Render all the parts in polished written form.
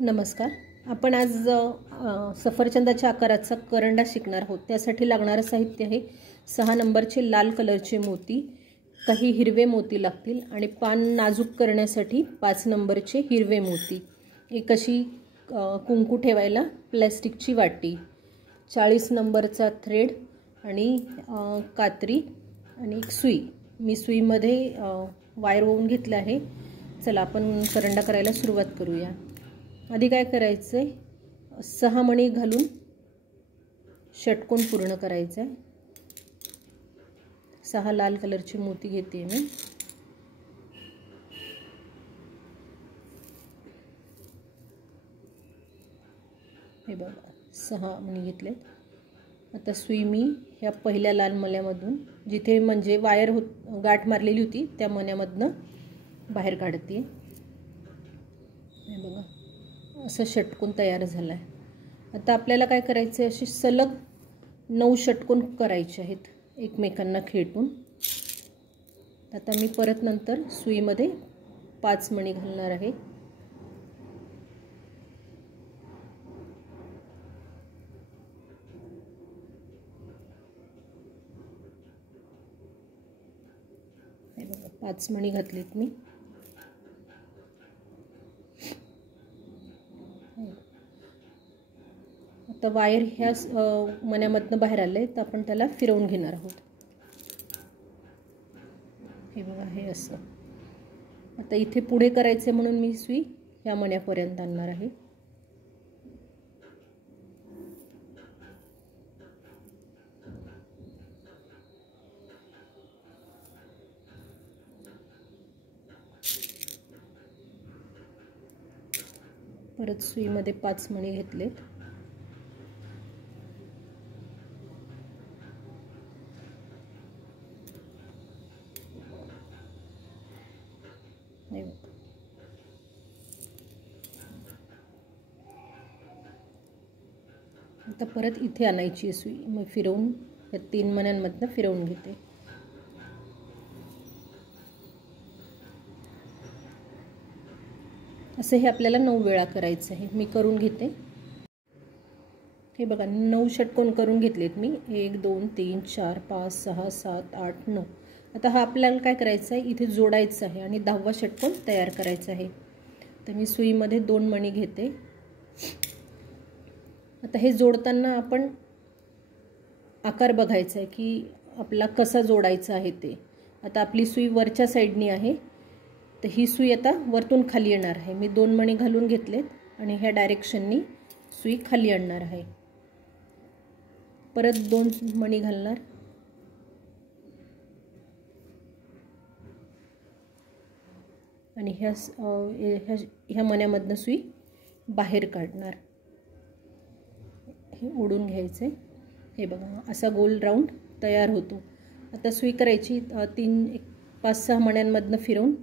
नमस्कार. आपण आज सफरचंदाच्या आकाराचा करंडा शिकणार आहोत. त्यासाठी लागणारे साहित्य आहे 6 नंबरचे लाल कलरचे मोती, काही हिरवे मोती लागतील आणि पान नाजूक करण्यासाठी 5 नंबरचे हिरवे मोती, एक अशी कुंकू ठेवायला प्लॅस्टिकची वाटी, 40 नंबरचा थ्रेड आणि कात्री आणि एक सुई. मी सुईमध्ये वायर ओवून घेतलं आहे. चला आपण करंडा करायला सुरुवात करूया. आधी काय करायचं आहे, 6 मणी घालून षटकोन पूर्ण करायचं आहे. 6 लाल कलरची मोती घेते मी. हे बघा 6 मणी घेतलेत. आता सुई मी ह्या पहिल्या लाल मण्यामधून, जिथे म्हणजे वायर गाठ मारलेली होती त्या मण्यामधनं बाहेर काढते. हे बघा असं षटकोन तयार झाला आहे. आता आपल्याला काय करायचं आहे, अशी सलग 9 षटकोन करायचे आहेत एकमेकांना खेटून. आता मी परत नंतर सुईमध्ये 5 मणी घालणार आहे. हे बघा 5 मणी घातलीत मी. आता वायर ह्या मण्यामधनं बाहेर आले तर आपण त्याला फिरवून घेणार आहोत. हे बघा हे असं. आता इथे पुढे करायचे म्हणून मी सुई ह्या मण्यापर्यंत आणणार आहे. परत सुईमध्ये 5 मणी घेतलेत. आता परत इथे आणायची सुई. मग फिरवून या 3 मण्यांमधनं फिरवून घेते. असं हे आपल्याला 9 वेळा करायचं आहे. मी करून घेते. हे बघा 9 षटकोन करून घेतलेत मी. 1 2 3 4 5 6 7 8 9. आता हा आपल्याला काय करायचं आहे, इथे जोडायचं आहे आणि 10वा षटकोन तयार करायचा आहे. तर मी सुईमध्ये 2 मणी घेते. आता हे जोडताना आपण आकार बघायचा आहे की आपला कसा जोडायचा आहे ते. आता आपली सुई वरच्या साईडनी आहे, तर ही सुई आता वरतून खाली येणार आहे. मी 2 मणी घालून घेतलेत आणि ह्या डायरेक्शननी सुई खाली आणणार आहे. परत 2 मणी घालणार आणि ह्या मण्यामधनं सुई बाहेर काढणार. हे ओढून घ्यायचे. हे बघा असा गोल राऊंड तयार होतो. आता सुई करायची 5-6 मण्यांमधनं फिरवून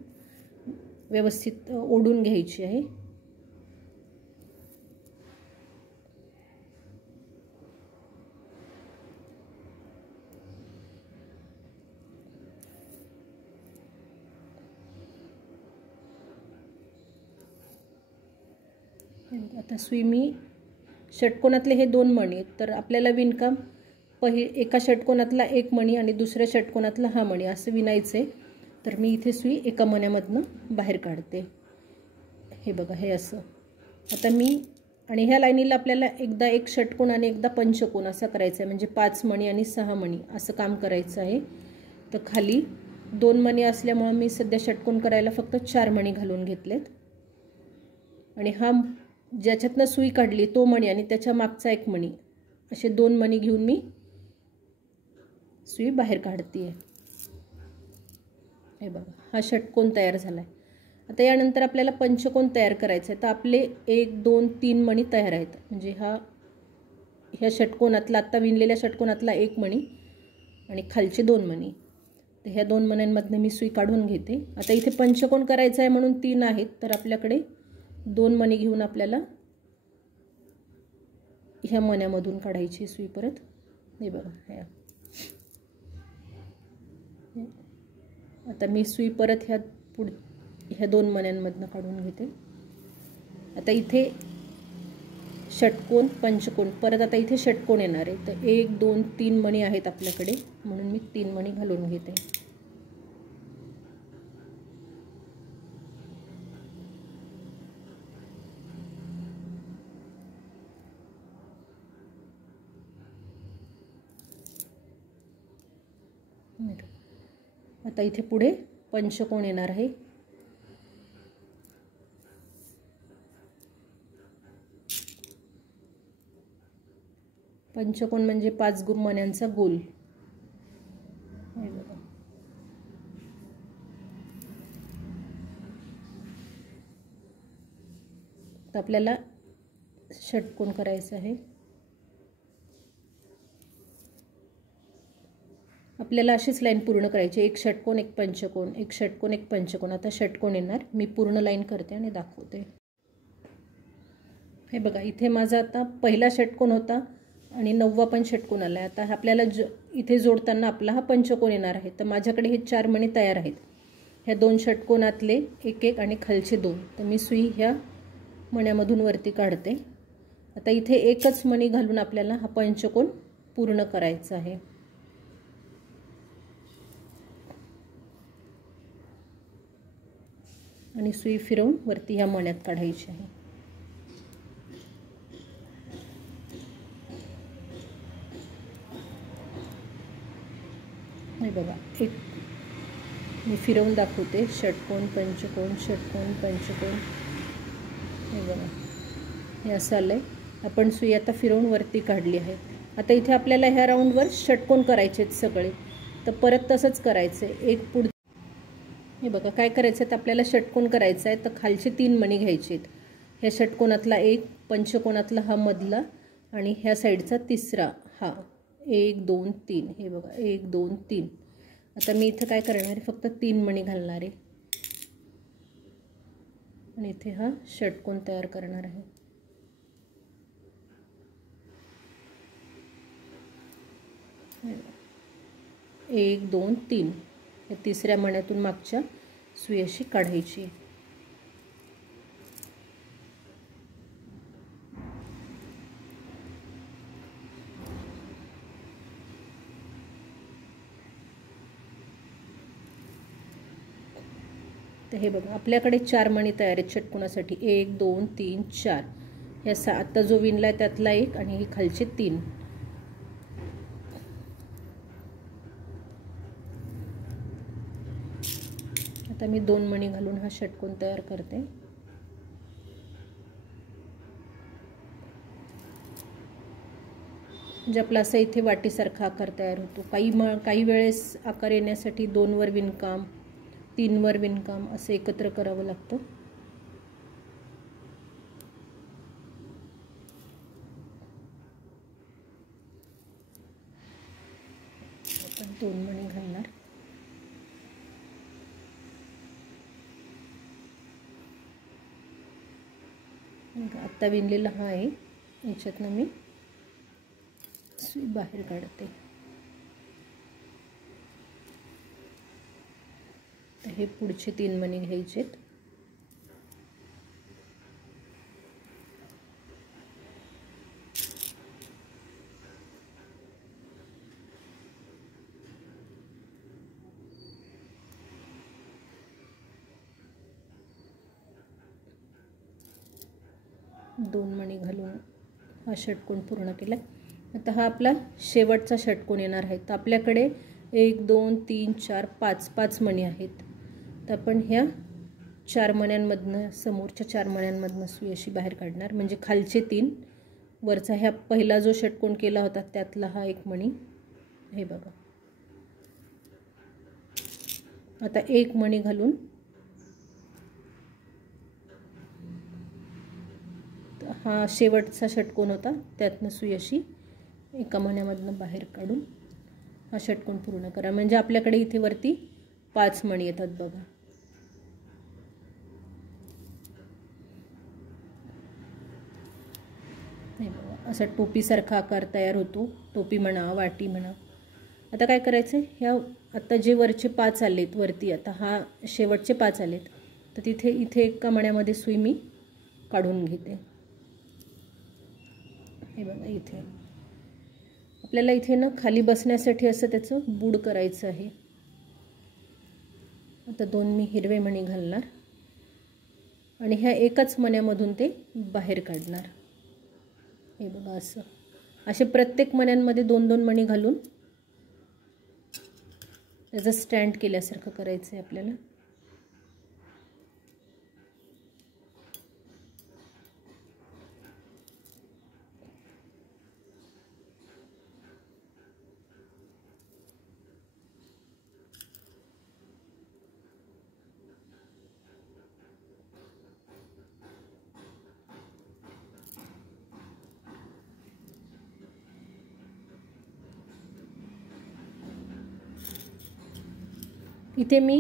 व्यवस्थित ओढून घ्यायची आहे. आता सुई मी षटकोनातले हे 2 मणी आहेत, तर आपल्याला विणकाम एका षटकोनातला 1 मणी आणि दुसऱ्या षटकोनातला हा मणी असं विणायचं आहे. तर मी इथे सुई एका मण्यामधनं बाहेर काढते. हे बघा हे असं. आता मी आणि ह्या लाईनीला आपल्याला एकदा 1 षटकोन आणि एकदा पंचकोन असं करायचं आहे. म्हणजे 5 मणी आणि 6 मणी असं काम करायचं आहे. तर खाली 2 मणी असल्यामुळे मी सध्या षटकोन करायला फक्त 4 मणी घालून घेतलेत. आणि हा ज्याच्यातनं सुई काढली तो मणी आणि त्याच्या मागचा 1 मणी, असे 2 मणी घेऊन मी सुई बाहेर काढते. हे बघा हा षटकोन तयार झाला आहे. आता यानंतर आपल्याला पंचकोन तयार करायचं आहे. तर आपले 1 2 3 मणी तयार आहेत. म्हणजे ह्या षटकोनातला आत्ता विणलेल्या षटकोनातला 1 मणी आणि खालचे 2 मणी. तर ह्या 2 मण्यांमधनं मी सुई काढून घेते. आता इथे पंचकोन करायचं आहे म्हणून 3 आहेत, तर आपल्याकडे 2 मणी घेऊन आपल्याला ह्या मण्यामधून काढायची सुई परत. हे बघा आता मी सुई परत ह्या 2 मण्यांमधनं काढून घेते. आता इथे षटकोन पंचकोन, परत आता इथे षटकोन येणार आहे. तर 1 2 3 मणी आहेत आपल्याकडे, म्हणून मी 3 मणी घालून घेते. आता इथे पुढे पंचकोन येणार आहे. पंचकोन म्हणजे 5 मण्यांचा गोल. तर आपल्याला षटकोन करायचं आहे. आपल्याला अशीच लाईन पूर्ण करायची. एक षटकोन एक पंचकोन, एक षटकोन एक पंचकोन. आता षटकोन येणार. मी पूर्ण लाईन करते आणि दाखवते. हे बघा, इथे माझा आता पहिला षटकोन होता आणि 9वा पण षटकोन आला आहे. आता आपल्याला इथे जोडताना आपला हा पंचकोन येणार आहे. तर माझ्याकडे हे 4 मणी तयार आहेत. ह्या 2 षटकोनातले एक एक आणि खालचे 2. तर मी सुई ह्या मण्यामधून वरती काढते. आता इथे एकच मणी घालून आपल्याला हा पंचकोन पूर्ण करायचा आहे. आणि सुई फिरवून वरती ह्या मण्यात काढायची आहे. हे बघा, एक मी फिरवून दाखवते. षटकोन पंचकोन, षटकोन पंचकोन. हे बघा, हे असं आलंय. आपण सुई आता फिरवून वरती काढली आहे. आता इथे आपल्याला ह्या राऊंडवर षटकोन करायचे आहेत सगळे. तर परत तसंच करायचं आहे. एक पुढे हे बघा काय करायचं आहे. तर आपल्याला षटकोन करायचं आहे. तर खालचे 3 मणी घ्यायचे आहेत. ह्या षटकोनातला एक, पंचकोनातला हा मधला आणि ह्या साईडचा तिसरा हा. 1 2 3. हे बघा 1 2 3. आता मी इथं काय करणार आहे, फक्त 3 मणी घालणार आहे आणि इथे हा षटकोन तयार करणार आहे. एक 2 3. या तिसऱ्या मण्यातून मागच्या सुई अशी काढायची. तर हे बघा, आपल्याकडे 4 मणी तयार आहेत षटकोनासाठी. 1 2 3 4. या आता जो विणला आहे त्यातला एक आणि हे खालचे 3. आता मी 2 मणी घालून हा षटकोन तयार करते. म्हणजे आपला असा इथे वाटीसारखा आकार तयार होतो. काही वेळेस आकार येण्यासाठी 2 वर विणकाम, 3 वर विणकाम असं एकत्र करावं लागतं. आपण 2 मणी घालणार. आत्ता विणलेला हा आहे. याच्यातनं मी सुई बाहेर काढते. तर हे पुढचे 3 मणी घ्यायचेत. दोन मणी घालून हा षटकोन पूर्ण केला. आता हा आपला शेवटचा षटकोन येणार आहे. तर आपल्याकडे 1 2 3 4 5 मणी आहेत. तर आपण ह्या 4 मण्यांमधनं, समोरच्या 4 मण्यांमधनं सुई अशी बाहेर काढणार. म्हणजे खालचे 3, वरचा ह्या पहिला जो षटकोन केला होता त्यातला हा 1 मणी. हे बघा, आता 1 मणी घालून हा शेवटचा षटकोन होता त्यातनं सुई अशी एका मण्यामधनं बाहेर काढून हा षटकोन पूर्ण करा. म्हणजे आपल्याकडे इथे वरती 5 मणी येतात बघा. हे बघा, असा टोपीसारखा आकार तयार होतो. टोपी म्हणा, वाटी म्हणा. आता काय करायचं आहे, ह्या आता जे वरचे 5 आलेत वरती, आता हा शेवटचे 5 आलेत. तर इथे एका मण्यामध्ये सुई मी काढून घेते. हे बघा इथे आपल्याला इथे ना खाली बसण्यासाठी असं त्याचं बूड करायचं आहे. आता 2 मी हिरवे मणी घालणार आणि ह्या एकाच मण्यामधून ते बाहेर काढणार. हे बघा असं असे प्रत्येक मण्यांमध्ये 2-2 मणी घालून त्याचं स्टँड केल्यासारखं करायचं आहे आपल्याला. इथे मी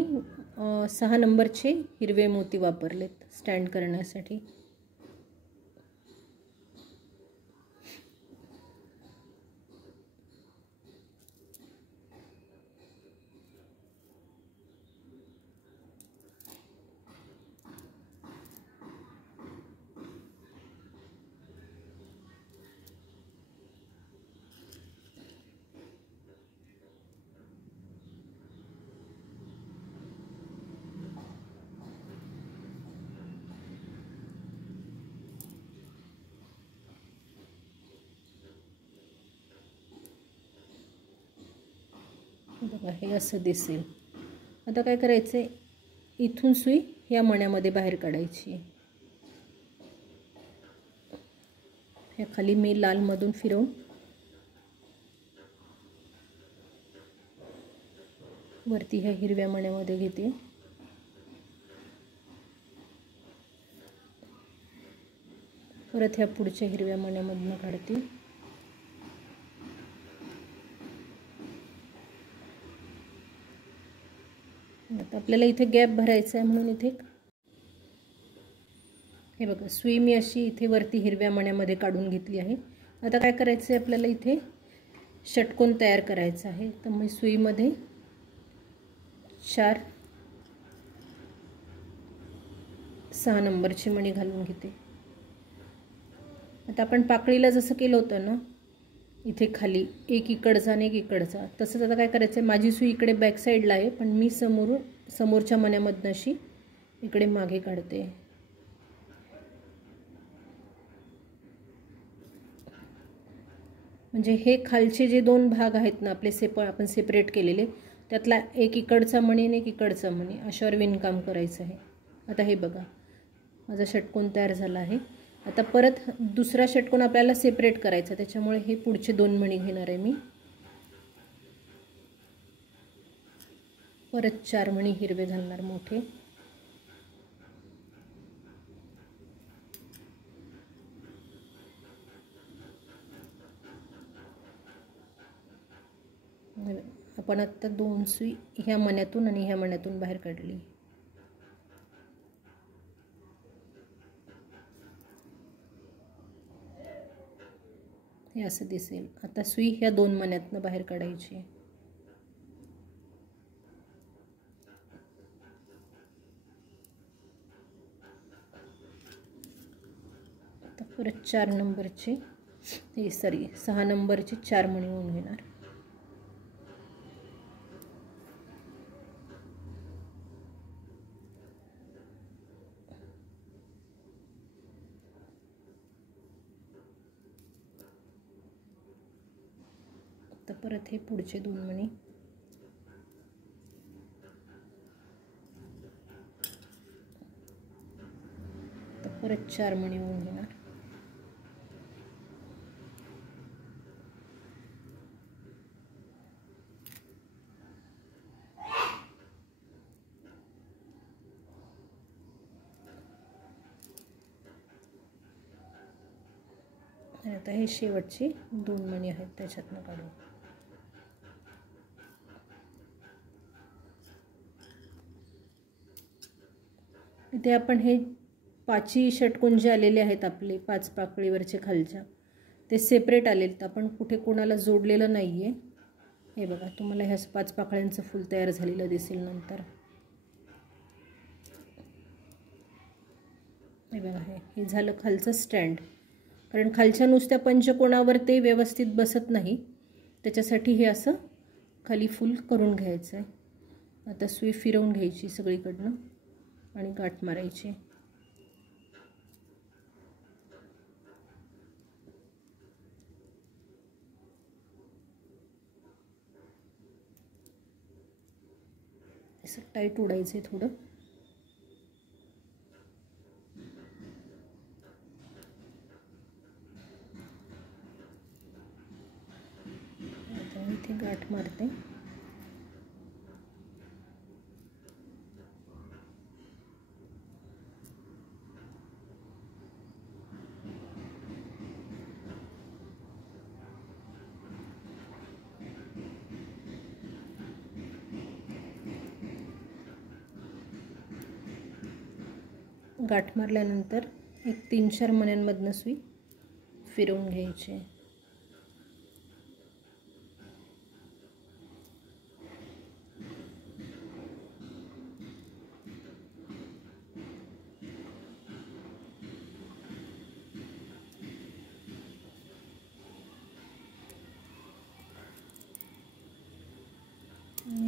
6 नंबरचे हिरवे मोती वापरलेत स्टँड करण्यासाठी. बघा हे असं दिसेल. आता काय करायचं आहे, इथून सुई या मण्यामध्ये बाहेर काढायची. ह्या खाली मी लालमधून फिरवून वरती ह्या हिरव्या मण्यामध्ये घेते. परत ह्या पुढच्या हिरव्या मण्यामधून काढते. आता आपल्याला इथे गॅप भरायचा आहे म्हणून इथे हे बघा सुई मी अशी इथे वरती हिरव्या मण्यामध्ये काढून घेतली आहे. आता काय करायचं आहे आपल्याला इथे षटकोन तयार करायचा आहे. तर मी सुईमध्ये 4-6 नंबरची मणी घालून घेते. आता आपण पाकळीला जसं केलं होतं ना इथे खाली एक इकडचा आणि एक इकडचा, तसंच आता काय करायचं आहे, माझी सुई इकडे बॅक साईडला आहे पण मी समोरच्या मण्यामधनं अशी इकडे मागे काढते. म्हणजे हे खालचे जे 2 भाग आहेत ना आपले आपण सेपरेट केलेले, त्यातला एक इकडचा मणी आणि एक इकडचा मणी अशावर विणकाम करायचं आहे. आता हे बघा माझा षटकोन तयार झाला आहे. आता परत दुसरा षटकोन आपल्याला सेपरेट करायचा, त्याच्यामुळे हे पुढचे 2 मणी घेणार आहे मी. परत 4 मणी हिरवे घालणार मोठे. आपण आता 2 सुई ह्या मण्यातून आणि ह्या मण्यातून बाहेर काढली. हे असं दिसेल. आता सुई ह्या 2 मण्यातनं बाहेर काढायची. आता परत 4 नंबरचे 6 नंबरचे 4 मणी होऊन घेणार. आता परत हे पुढचे 2 मणी. आता परत 4 मणी होऊन घेणार. आता हे शेवटचे 2 मणी आहेत त्याच्यातनं काढू. इथे आपण हे 5ही षटकोन जे आलेले आहेत आपले 5 पाकळीवरचे खालच्या ते सेपरेट आलेत. आपण कुठे कोणाला जोडलेलं नाही आहे. हे बघा तुम्हाला ह्या 5 पाकळ्यांचं फूल तयार झालेलं दिसेल नंतर. हे बघा, हे झालं खालचं स्टँड. कारण खालच्या नुसत्या पंचकोणावर ते व्यवस्थित बसत नाही, त्याच्यासाठी हे असं खाली फुल करून घ्यायचं आहे. आता सुई फिरवून घ्यायची सगळीकडनं आणि गाठ मारायची. असं टाईट उडायचं आहे थोडं. आता इथे गाठ मारते. गाठ मारल्यानंतर एक 3-4 मण्यांमधनं सुई फिरवून घ्यायची.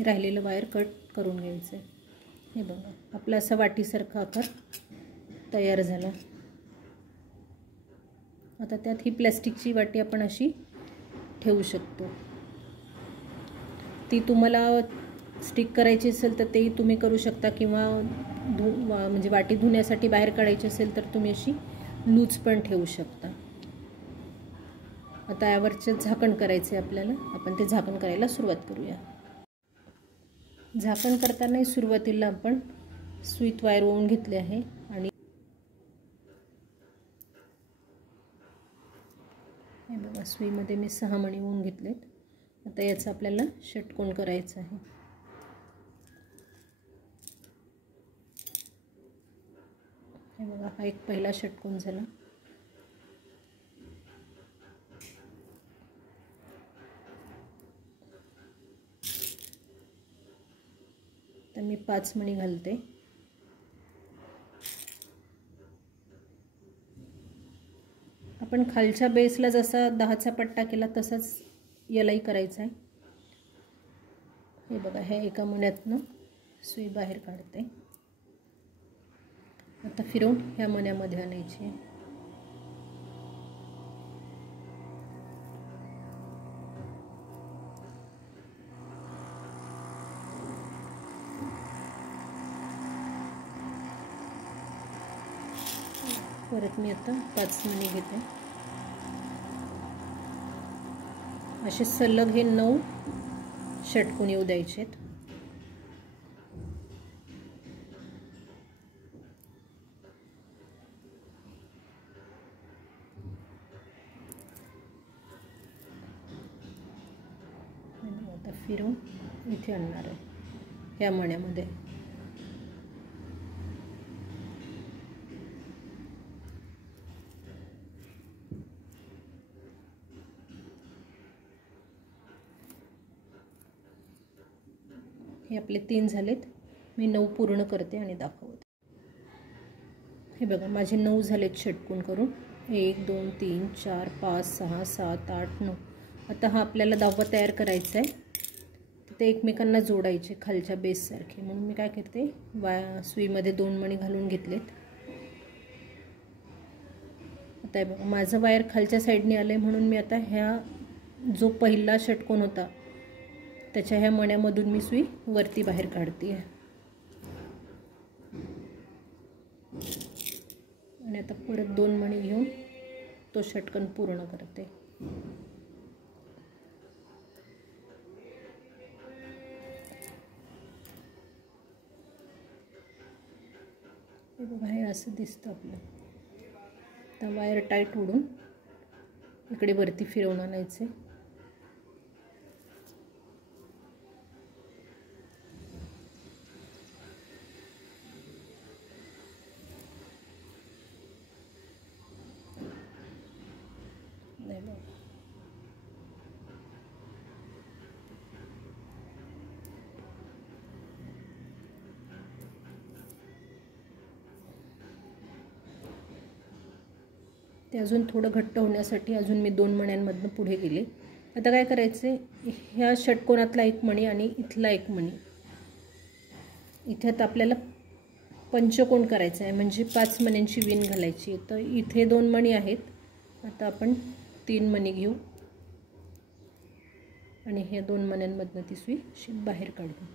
राहिलेलं वायर कट करून घ्यायचं. हे बघा, आपला असा वाटीसारखा आकार तयार झाला. आता त्यात ही प्लॅस्टिकची वाटी आपण अशी ठेवू शकतो. ती तुम्हाला स्टिक करायची असेल तर तेही तुम्ही करू शकता, किंवा म्हणजे वाटी धुण्यासाठी बाहेर काढायची असेल तर तुम्ही अशी लूज पण ठेवू शकता. आता यावरचे झाकण करायचे आपल्याला. आपण ते झाकण करायला सुरुवात करूया. झाकण करताना सुरुवातीला आपण सुईत वायर ओवून घेतले आहे आणि हे बघा, सुईमध्ये मी 6 मणी ओवून घेतलेत. आता याचा आपल्याला षटकोन करायचा आहे. हे बघा, हा एक पहिला षटकोन झाला. तर मी 5 मणी घालते. आपण खालच्या बेसला जसा 10चा पट्टा केला तसाच यालाही करायचा आहे. हे बघा, हे एका मण्यातनं सुई बाहेर काढते. आता फिरवून ह्या मण्यामध्ये आणायची. परत मी आता 5 मणी घेते. असे सलग हे 9 षटकोन येऊ द्यायचे आहेत. आता फिरवून इथे आणणार आहे ह्या मण्यामध्ये. हे आपले 3 झालेत. मी 9 पूर्ण करते आणि दाखवते. हे बघा, माझे 9 झालेत षटकोन करून. 1 2 3 4 5 6 7 8 9. आता हा आपल्याला 10वा तयार करायचा आहे. ते एकमेकांना जोडायचे खालच्या बेससारखे. म्हणून मी काय करते, सुईमध्ये 2 मणी घालून घेतलेत. आता हे बघा, माझं वायर खालच्या साईडने आलं आहे, म्हणून मी आता ह्या जो पहिला षटकोन होता त्याच्या ह्या मण्यामधून मी सुई वरती बाहेर काढते आहे. आणि आता परत 2 मणी घेऊन तो षटकोन पूर्ण करते. हे बघा, हे असं दिसतं आपलं. आता वायर टाईट ओढून इकडे वरती फिरवून आणायचे. ते अजून थोडं घट्ट होण्यासाठी अजून मी 2 मण्यांमधनं पुढे गेले. आता काय करायचं आहे, ह्या षटकोनातला एक मणी आणि इथला एक मणी, इथे आता आपल्याला पंचकोन करायचा आहे, म्हणजे 5 मण्यांची विण घालायची आहे. तर इथे 2 मणी आहेत, आता आपण 3 मणी घेऊ आणि हे 2 मण्यांमधनं ती सुई अशी बाहेर काढू.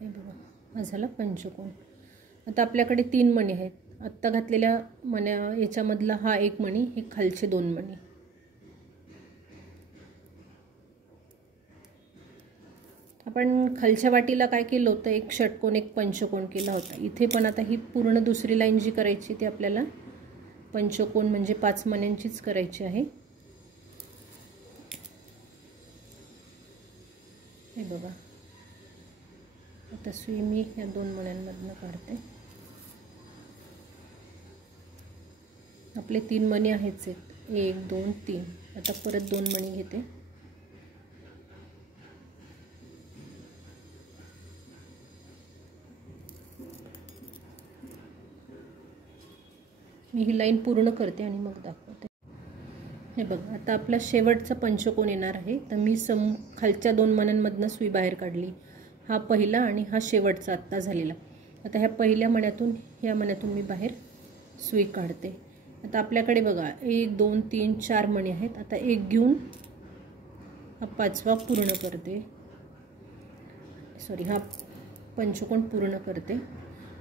हे बघा, हा झाला पंचकोन. आता आपल्याकडे 3 मणी आहेत. आत्ता घातलेल्या मण्या याच्यामधला हा एक मणी, हे खालचे 2 मणी. आपण खालच्या वाटीला काय केलं होतं, एक षटकोन एक पंचकोन केला होता. इथे पण आता ही पूर्ण दुसरी लाईन जी करायची ती आपल्याला पंचकोन म्हणजे 5 मण्यांचीच करायची आहे. हे बघा, आता सुई मी ह्या 2 मण्यांमधनं काढते. आपले 3 मणी आहेच आहेत, 1 2 3. आता परत 2 मणी घेते. मी ही लाईन पूर्ण करते आणि मग दाखवते. हे बघा, आता आपला शेवटचा पंचकोन येणार आहे. तर मी खालच्या 2 मण्यांमधनं सुई बाहेर काढली. हा पहिला आणि हा शेवटचा आत्ता झालेला. आता ह्या पहिल्या मण्यातून ह्या मण्यातून मी बाहेर सुई काढते. आता आपल्याकडे बघा 1 2 3 4 मणी आहेत. आता एक घेऊन हा 5वा पूर्ण करते, हा पंचकोन पूर्ण करते.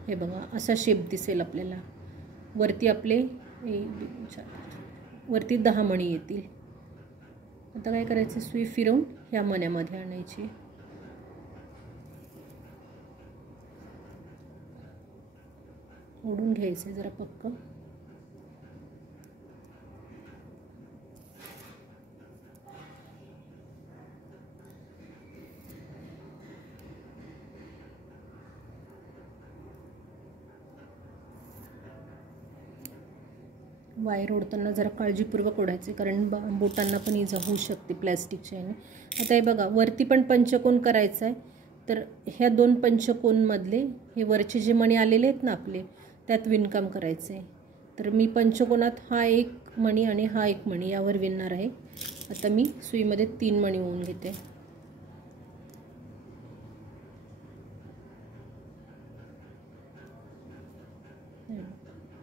हे बघा, असा शेप दिसेल आपल्याला. वरती आपले 1 2 4 वरती 10 मणी येतील. आता काय करायचं, सुई फिरवून ह्या मण्यामध्ये आणायची. ओढून घ्यायचे जरा पक्क. वायर ओढताना जरा काळजीपूर्वक ओढायचे, कारण बोटांना पण इजा होऊ शकते प्लॅस्टिकच्या याने. आता हे बघा, वरती पण पंचकोन करायचा आहे. तर ह्या 2 पंचकोनमधले हे वरचे जे मणी आलेले आहेत ना आपले, त्यात विणकाम करायचं आहे. तर मी पंचकोनात हा एक मणी आणि हा एक मणी यावर विणणार आहे. आता मी सुईमध्ये 3 मणी ओवून घेते.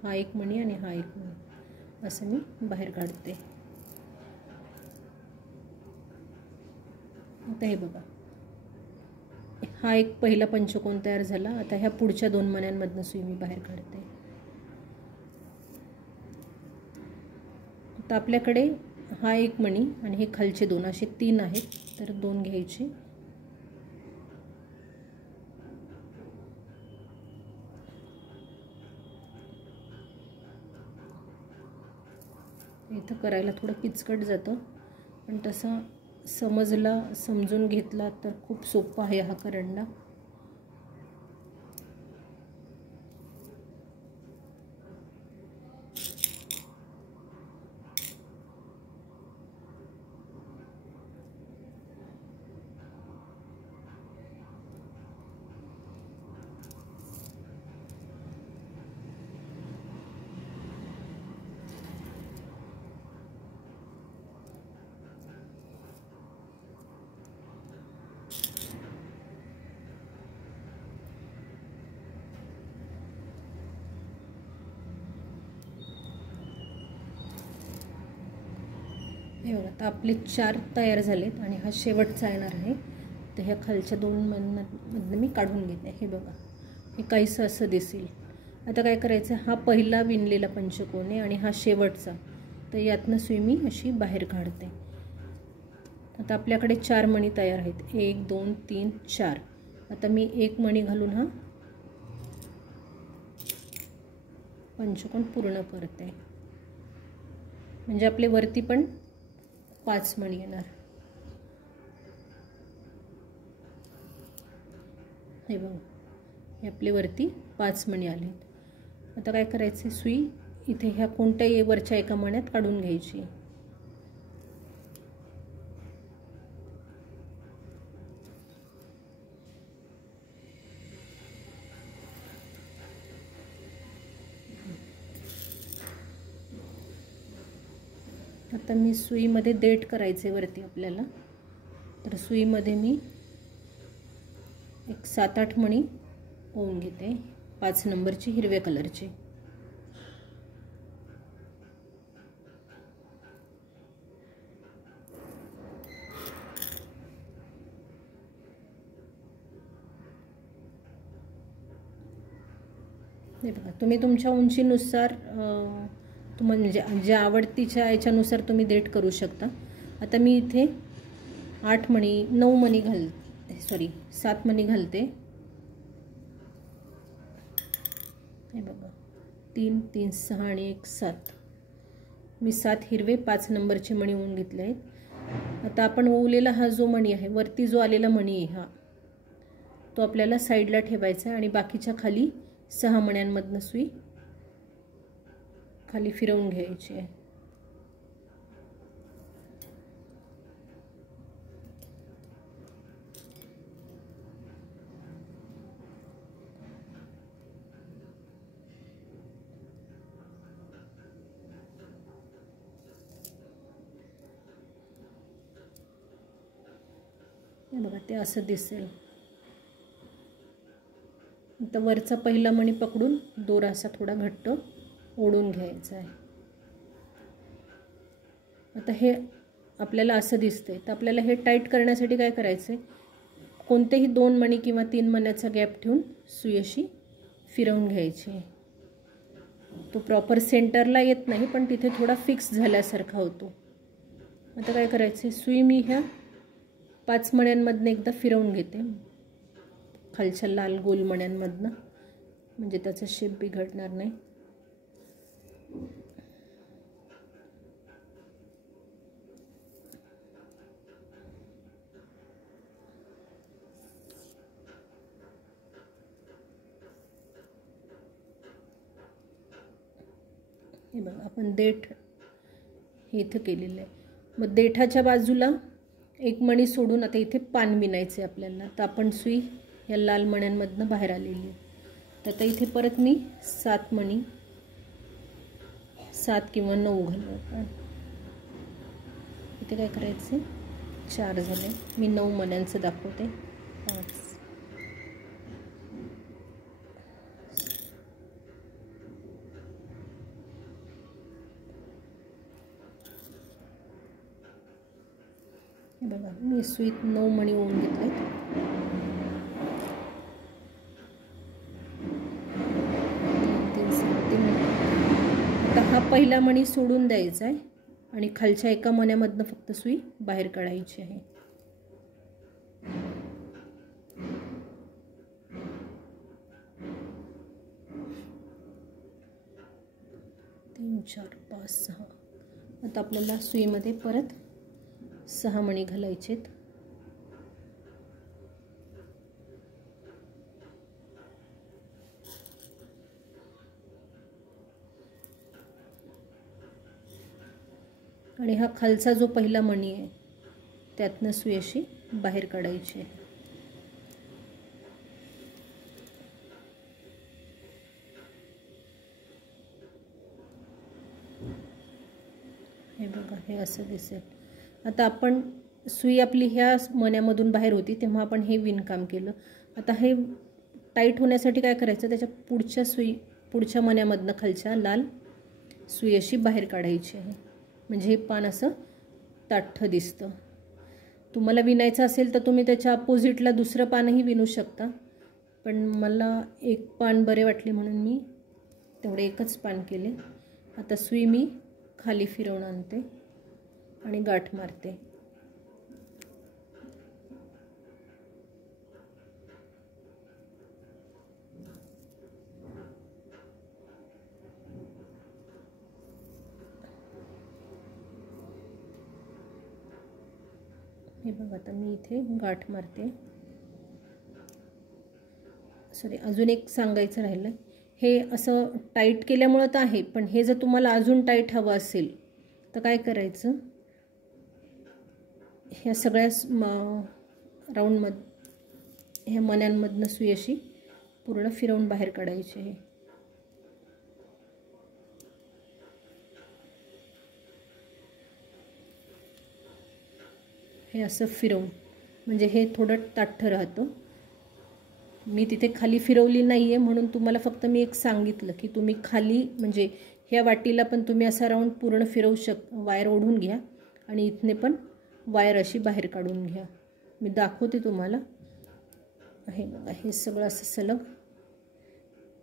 हा एक मणी आणि हा एक मणी असं मी बाहेर काढते. आता हे बघा, हा एक पहिला पंचकोन तयार झाला. आता ह्या पुढच्या 2 मण्यांमधनं सुई मी बाहेर काढते. आता आपल्याकडे हा एक मणी आणि हे खालचे 2 असे 3 आहेत. तर 2 घ्यायचे. इथं करायला थोडं किचकट जातं, पण तसं समजून घेतला तर खूप सोपा आहे हा करंडा. हे बघा, आता आपले 4 तयार झालेत आणि हा शेवटचा येणार आहे. तर ह्या खालच्या 2 मधनं मी काढून घेते. हे बघा, हे काहीसं असं दिसेल. आता काय करायचं, हा पहिला विणलेला पंचकोन आहे आणि हा शेवटचा. तर यातनं सुई मी अशी बाहेर काढते. आता आपल्याकडे 4 मणी तयार आहेत, 1 2 3 4. आता मी एक मणी घालून हा पंचकोन पूर्ण करते, म्हणजे आपले वरती पण 5 मणी येणार. हे बघा, हे आपले वरती 5 मणी आले. आता काय करायचे, सुई इथे ह्या कोणत्याही वरच्या एका मण्यात काढून घ्यायची. आता मी सुईमध्ये देठ करायचे वरती आपल्याला, तर सुईमध्ये मी एक 7-8 मणी ओवून घेते, 5 नंबरची हिरव्या कलरची. हे बघा, तुम्ही तुमच्या उंचीनुसार तुम्हाला म्हणजे ज्या आवडतीच्या याच्यानुसार तुम्ही देठ करू शकता. आता मी इथे 8 मणी 9 मणी 7 मणी घालते. हे बघा, 3 3 6 आणि 1 7. मी 7 हिरवे 5 नंबरचे मणी ओवून घेतले आहेत. आता आपण ओवलेला हा जो मणी आहे, वरती जो आलेला मणी आहे हा, तो आपल्याला साईडला ठेवायचा आहे आणि बाकीच्या खाली 6 मण्यांमधनं सुई खाली फिरवून घ्यायची आहे. बघा, ते असं दिसेल. आता वरचा पहिला मणी पकडून दोरा असा थोडा घट्ट ओढून घ्यायचा आहे. आता हे आपल्याला असं दिसतंय, तर आपल्याला हे टाईट करण्यासाठी काय करायचं आहे, कोणतेही 2 मणी किंवा 3 मण्याचा गॅप ठेवून सुई अशी फिरवून घ्यायची आहे. तो प्रॉपर सेंटरला येत नाही, पण तिथे थोडा फिक्स झाल्यासारखा होतो. आता काय करायचं आहे, सुई मी ह्या 5 मण्यांमधनं एकदा फिरवून घेते, खालच्या लाल गोल मण्यांमधनं, म्हणजे त्याचा शेप बिघडणार नाही. हे बघा, आपण देठ हे इथं केलेलं आहे. मग देठाच्या बाजूला 1 मणी सोडून आता इथे पान विणायचे आपल्याला. तर आपण सुई या लाल मण्यांमधनं बाहेर आलेली आहे. तर आता इथे परत मी 7 मणी, 7 किंवा 9 घालू आपण. इथे काय करायचे, 4 झाले. मी 9 मण्यांचं दाखवते. 5 बघा, मी सुईत 9 मणी ओवून घेतले. आता हा पहिला मणी सोडून द्यायचा आहे आणि खालच्या एका मण्यामधनं फक्त सुई बाहेर काढायची आहे. 3 4 5 6. आता आपल्याला सुईमध्ये परत 6 मणी घालायचेत. आणि हा खालचा जो पहिला मणी आहे त्यातनं सुई अशी बाहेर काढायची आहे. हे बघा, हे असं दिसेल. आता आपण सुई आपली ह्या मण्यामधून बाहेर होती तेव्हा आपण हे विणकाम केलं. आता हे टाईट होण्यासाठी काय करायचं, त्याच्या पुढच्या मण्यामधनं खालच्या लाल सुई अशी बाहेर काढायची आहे, म्हणजे हे पान असं ताठं दिसतं. तुम्हाला विणायचं असेल तर तुम्ही त्याच्या अपोजिटला दुसरं पानही विणू शकता, पण मला एक पान बरे वाटले म्हणून मी तेवढे एकच पान केले. आता सुई मी खाली फिरवून आणते आणि गाठ मारते. हे बघा, आता मी इथे गाठ मारते. सॉरी, अजून एक सांगायचं राहिलं. हे असं टाईट केल्यामुळं तर आहे, पण हे जर तुम्हाला अजून टाईट हवं असेल तर काय करायचं, ह्या सगळ्या ह्या मण्यांमधनं सुई अशी पूर्ण फिरवून बाहेर काढायची आहे. हे असं फिरवून, म्हणजे हे थोडं ताठं राहतं. मी तिथे खाली फिरवली नाही आहे म्हणून तुम्हाला फक्त मी एक सांगितलं की तुम्ही खाली म्हणजे ह्या वाटीला पण तुम्ही असा राऊंड पूर्ण फिरवू वायर ओढून घ्या आणि इथने पण वायर अशी बाहेर काढून घ्या. मी दाखवते तुम्हाला. हे बघा, हे सगळं असं सलग,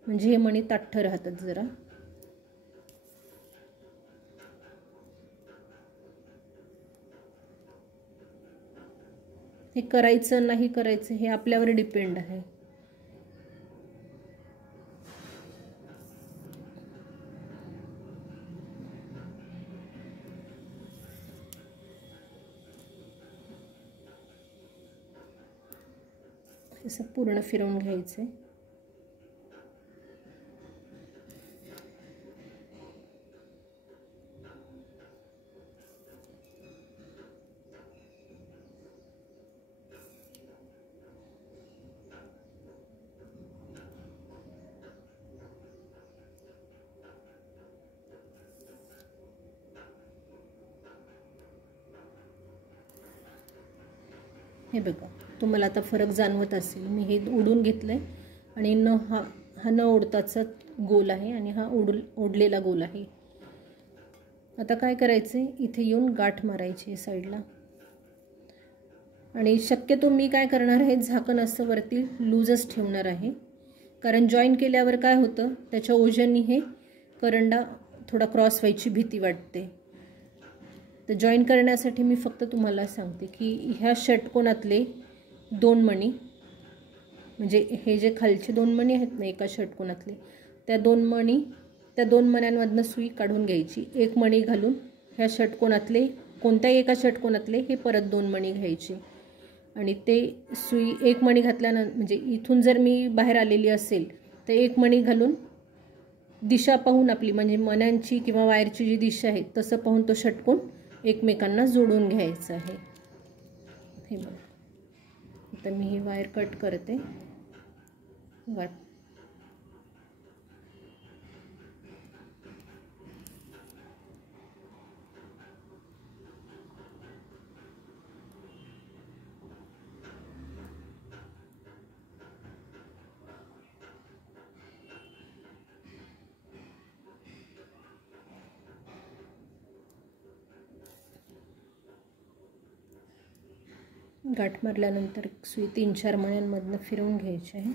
म्हणजे हे मणी ताठं राहतात जरा. हे करायचं नाही करायचं हे आपल्यावर डिपेंड आहे. असं पूर्ण फिरवून घ्यायचं. हे बघा, तुम्हाला आता फरक जाणवत असेल. मी हे ओढून घेतलं आहे आणि हा न ओढताचा गोल आहे आणि हा ओढलेला गोल आहे. आता काय करायचं आहे, इथे येऊन गाठ मारायची साईडला. आणि शक्यतो मी काय करणार आहे, झाकण असं वरती लूजच ठेवणार आहे, कारण जॉईन केल्यावर काय होतं, त्याच्या ओझ्याने हे करंडा थोडा क्रॉस व्हायची भीती वाटते. तर जॉईन करण्यासाठी मी फक्त तुम्हाला सांगते की ह्या षटकोनातले 2 मणी, म्हणजे हे जे खालचे 2 मणी आहेत ना एका षटकोनातले, त्या 2 मण्यांमधनं सुई काढून घ्यायची. एक मणी घालून ह्या षटकोनातले कोणत्याही एका षटकोनातले हे परत 2 मणी घ्यायचे आणि ते सुई एक मणी घातल्यानंतर, म्हणजे इथून जर मी बाहेर आलेली असेल तर एक मणी घालून दिशा पाहून आपली, म्हणजे मण्यांची किंवा वायरची जी दिशा आहे तसं पाहून तो षटकोन एकमेकांना जोडून घ्यायचं आहे. हे बघा, आता मी ही वायर कट करते. गाठ मारल्यानंतर सुई 3-4 मण्यांमधनं फिरवून घ्यायची आहे.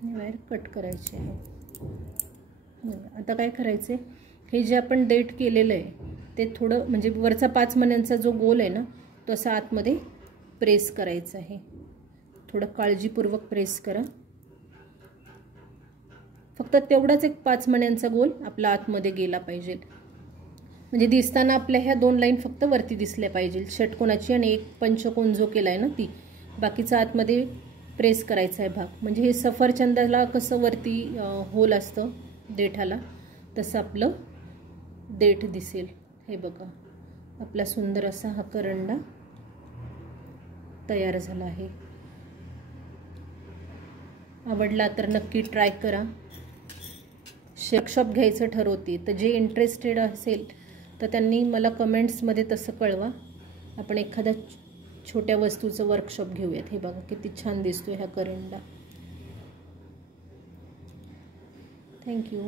आणि वायर कट करायची आहे. आता काय करायचे, हे जे आपण देठ केलेलं आहे ते थोडं, म्हणजे वरचा 5 मण्यांचा जो गोल आहे ना तो असा आतमध्ये प्रेस करायचा आहे. थोडं काळजीपूर्वक प्रेस करा. फक्त तेवढाच एक 5 मण्यांचा गोल आपला आतमध्ये गेला पाहिजे, म्हणजे दिसताना आपल्या ह्या 2 लाईन फक्त वरती दिसल्या पाहिजे षटकोनाची, आणि एक पंचकोन जो केला आहे ना ती, बाकीचा आतमध्ये प्रेस करायचा आहे भाग. म्हणजे हे सफरचंदाला कसं वरती होल असतं देठाला, तसं आपलं देठ दिसेल. हे बघा, आपला सुंदर असा हा करंडा तयार झाला आहे. आवडला तर नक्की ट्राय करा. वर्कशॉप घ्यायचं ठरवते तर जे इंटरेस्टेड असेल तर त्यांनी मला कमेंट्समध्ये तसं कळवा. आपण एखाद्या छोट्या वस्तूचं वर्कशॉप घेऊयात. हे बघा किती छान दिसतोय हा करंडा. थँक्यू.